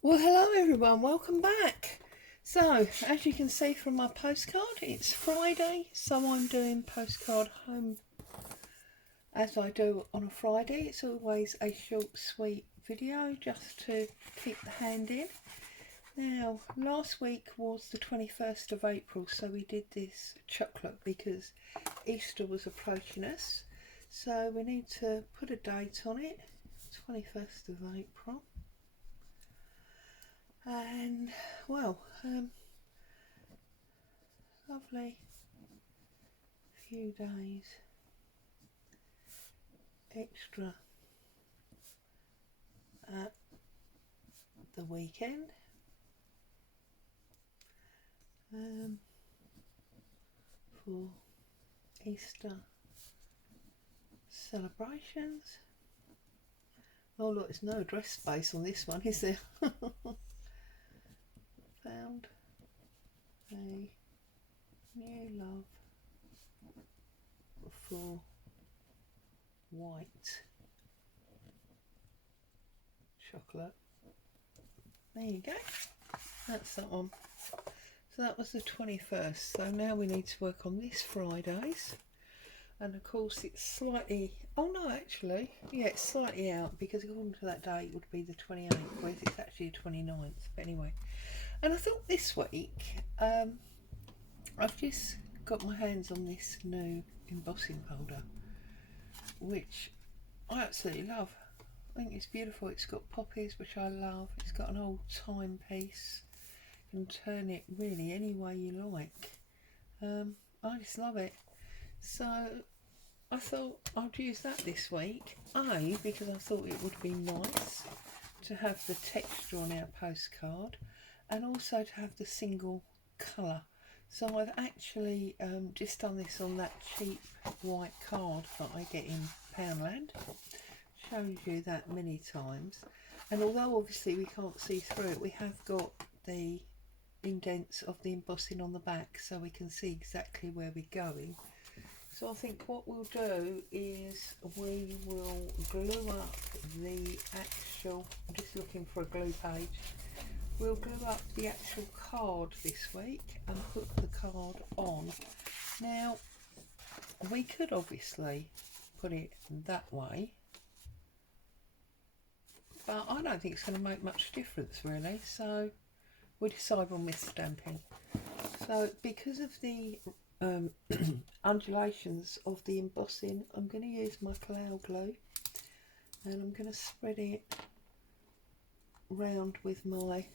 Well, hello everyone, welcome back. So, as you can see from my postcard, it's Friday, so I'm doing postcard home as I do on a Friday. It's always a short, sweet video just to keep the hand in. Now, last week was the 21st of April, so we did this chocolate because Easter was approaching us. So we need to put a date on it, 21st of April. And, well, lovely few days extra at the weekend. For Easter celebrations. Oh look, there's no address space on this one, is there? Found a new love for white chocolate. There you go. That's that one. So that was the 21st. So now we need to work on this Friday's. And of course it's slightly, oh no actually, yeah, it's slightly out because according to that date it would be the 28th, whereas it's actually the 29th. But anyway, and I thought this week, I've just got my hands on this new embossing folder, which I absolutely love. I think it's beautiful. It's got poppies, which I love. It's got an old timepiece. You can turn it really any way you like. I just love it. So I thought I'd use that this week. Because I thought it would be nice to have the texture on our postcard and also to have the single colour. So I've actually just done this on that cheap white card that I get in Poundland. Shows you that many times. And although obviously we can't see through it, we have got the indents of the embossing on the back so we can see exactly where we're going. So I think what we'll do is we will glue up the actual, I'm just looking for a glue page, we'll glue up the actual card this week and put the card on. Now we could obviously put it that way, but I don't think it's going to make much difference really, so we'll decide on this stamping. So because of the undulations of the embossing, I'm going to use my cloud glue and I'm going to spread it round with my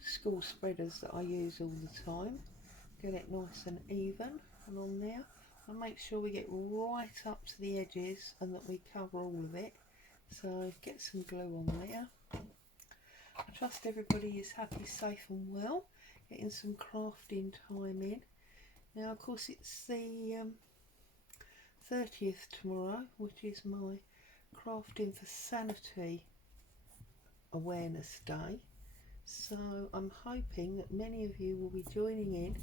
school spreaders that I use all the time. Get it nice and even and on there, and make sure we get right up to the edges and that we cover all of it. So get some glue on there. I trust everybody is happy, safe and well, getting some crafting time in. Now of course it's the 30th tomorrow, which is my Crafting for Sanity Awareness Day. So I'm hoping that many of you will be joining in.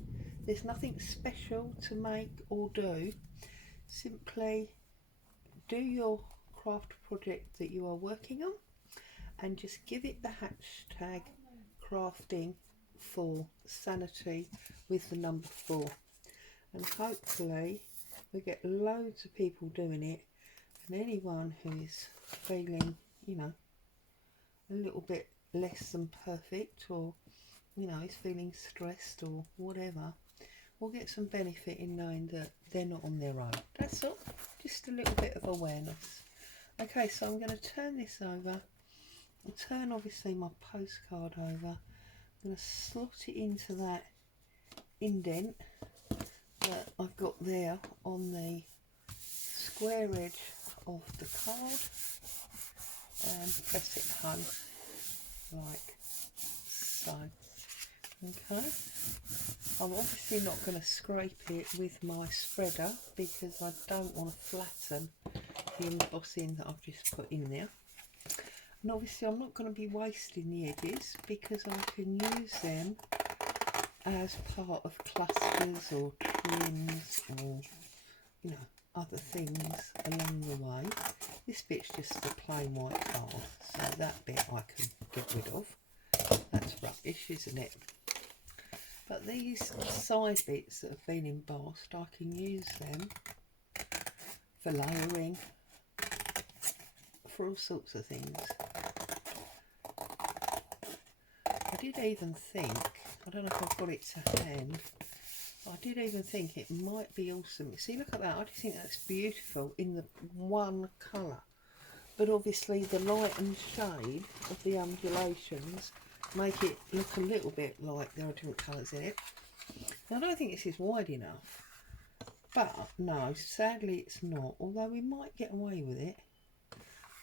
There's nothing special to make or do. Simply do your craft project that you are working on and just give it the hashtag crafting for sanity with the number 4. And hopefully we get loads of people doing it, and anyone who is feeling, a little bit less than perfect, or is feeling stressed or whatever, will get some benefit in knowing that they're not on their own. That's all, just a little bit of awareness. Okay, so I'm going to turn this over. I'll turn obviously my postcard over. I'm going to slot it into that indent that I've got there on the square edge of the card and press it home like so. Okay, I'm obviously not going to scrape it with my spreader because I don't want to flatten the embossing that I've just put in there. And obviously I'm not going to be wasting the edges because I can use them as part of clusters or trims or other things along the way. This bit's just a plain white card, so that bit I can get rid of. That's rubbish, isn't it? But these side bits that have been embossed, I can use them for layering, for all sorts of things. I did even think, I don't know if I've got it to hand, I did even think it might be awesome. See, look at that, I just think that's beautiful in the one colour. But obviously the light and shade of the undulations make it look a little bit like there are different colours in it. Now, I don't think this is wide enough, but no, sadly it's not, although we might get away with it.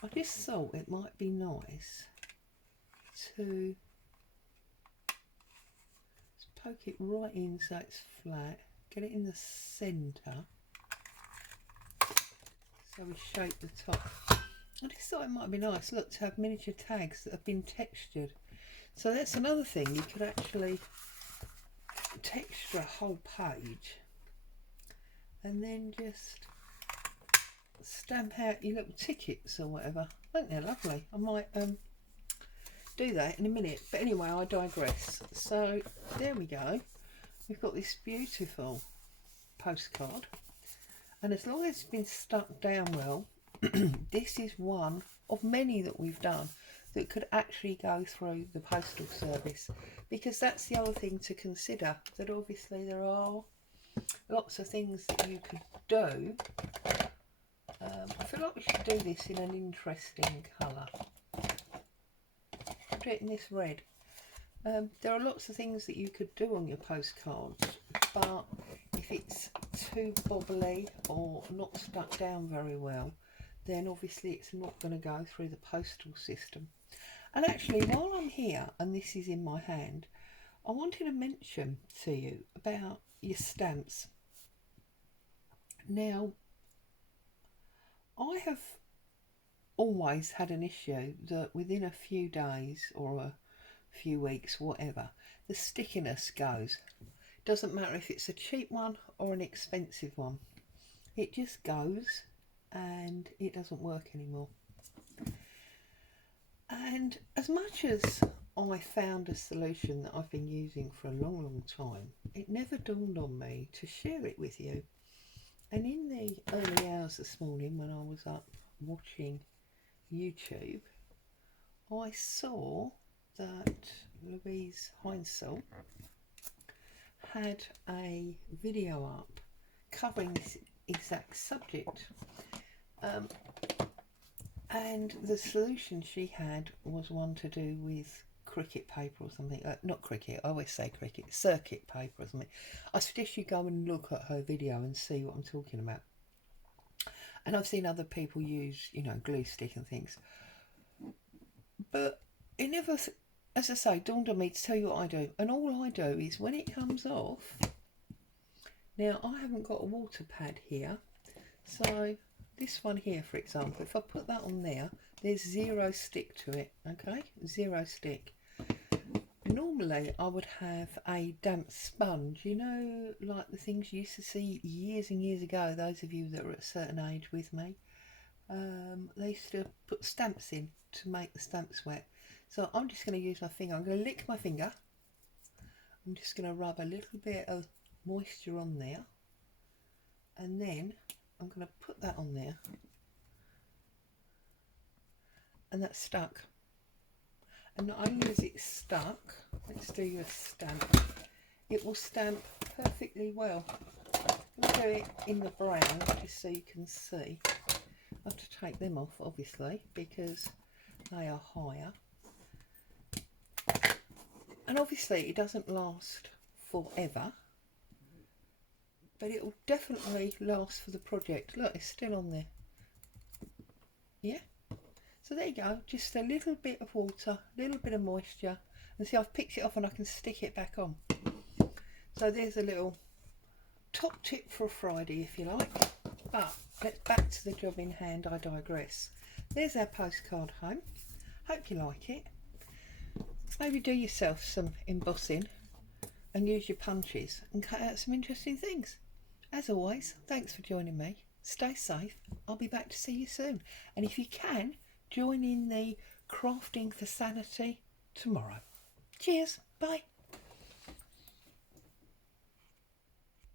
I just thought it might be nice to poke it right in so it's flat, get it in the centre, so we shape the top. I just thought it might be nice, look, to have miniature tags that have been textured. So that's another thing, you could actually texture a whole page and then just stamp out your little tickets or whatever. I think they're lovely. I might do that in a minute, but anyway, I digress. So there we go, we've got this beautiful postcard, and as long as it's been stuck down well, this is one of many that we've done that could actually go through the postal service, because that's the other thing to consider, that obviously there are lots of things that you could do. I feel like we should do this in an interesting colour. Do it in this red. There are lots of things that you could do on your postcards, but if it's too bobbly or not stuck down very well, then obviously it's not going to go through the postal system. And actually, while I'm here and this is in my hand, I wanted to mention to you about your stamps. Now, I have always had an issue that within a few days or a few weeks, whatever, the stickiness goes. Doesn't matter if it's a cheap one or an expensive one. It just goes and it doesn't work anymore. And as much as I found a solution that I've been using for a long time, it never dawned on me to share it with you. And in the early hours this morning when I was up watching YouTube, I saw that Louise Heinzel had a video up covering this exact subject. And the solution she had was one to do with cricket paper or something. Not cricket, I always say cricket, circuit paper or something. I suggest you go and look at her video and see what I'm talking about. And I've seen other people use, you know, glue stick and things. But it never, as I say, dawned on me to tell you what I do. And all I do is when it comes off, now I haven't got a water pad here, so this one here, for example, if I put that on there, there's zero stick to it, okay? Zero stick. Normally, I would have a damp sponge, you know, like the things you used to see years and years ago, those of you that are at a certain age with me. They used to put stamps in to make the stamps wet. So I'm just going to use my finger. I'm going to lick my finger. I'm just going to rub a little bit of moisture on there. And then I'm going to put that on there, and that's stuck. And not only is it stuck, let's do your stamp, it will stamp perfectly well. I'll do it in the brown just so you can see. I have to take them off obviously because they are higher, and obviously it doesn't last forever, but it will definitely last for the project. Look, it's still on there. Yeah, so there you go, just a little bit of water, a little bit of moisture, and see I've picked it off and I can stick it back on. So there's a little top tip for a Friday if you like. But let's back to the job in hand, I digress. There's our postcard home. Hope you like it. Maybe do yourself some embossing and use your punches and cut out some interesting things. As always, thanks for joining me. stay safe. I'll be back to see you soon. And if you can, join in the crafting for sanity tomorrow. Cheers. Bye.